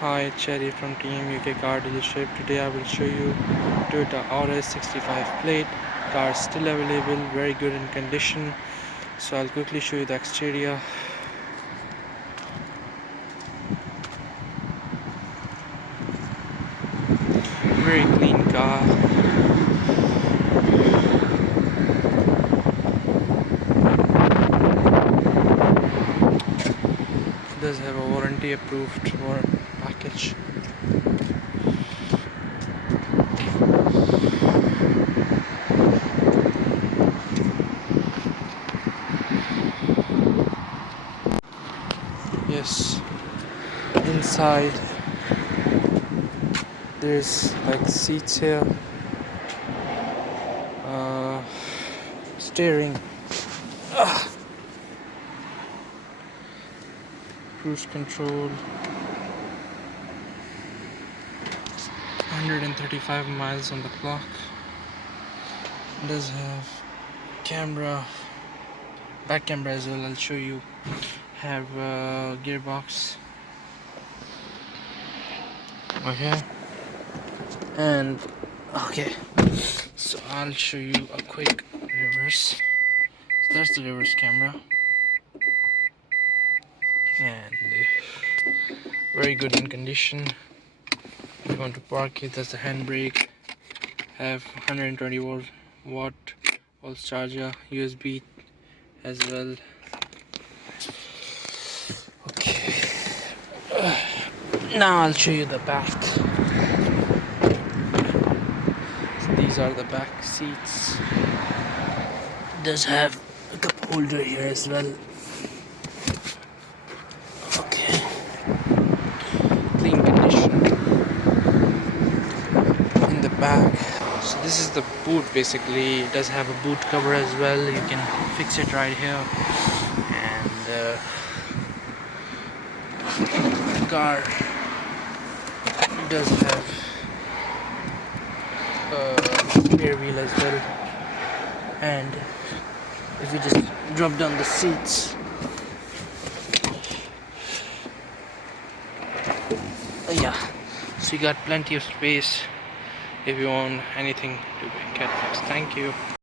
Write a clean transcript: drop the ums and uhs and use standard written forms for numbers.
Hi, Cherry from Team UK Car Dealership. Today I will show you Toyota Auris 65 plate. Car is still available, very good in condition. So I'll quickly show you the exterior. Very clean car. Does have a warranty approved package. Yes, inside there's like seats here, steering, cruise control, 135 miles on the clock. It does have camera, back camera as well. I'll show you. Have gearbox. Okay. And okay, so I'll show you a quick reverse. So that's the reverse camera, and very good in condition. If you want to park it, that's the handbrake. Have 120 watt pulse charger, USB as well. Okay, now I'll show you the back. So these are the back seats. It does have a cup holder here as well. Okay, clean condition in the back. So this is the boot basically. It does have a boot cover as well. You can fix it right here. And the car does have a rear wheel as well. And if you just drop down the seats, yeah, so you got plenty of space if you want anything to get fixed. Thank you.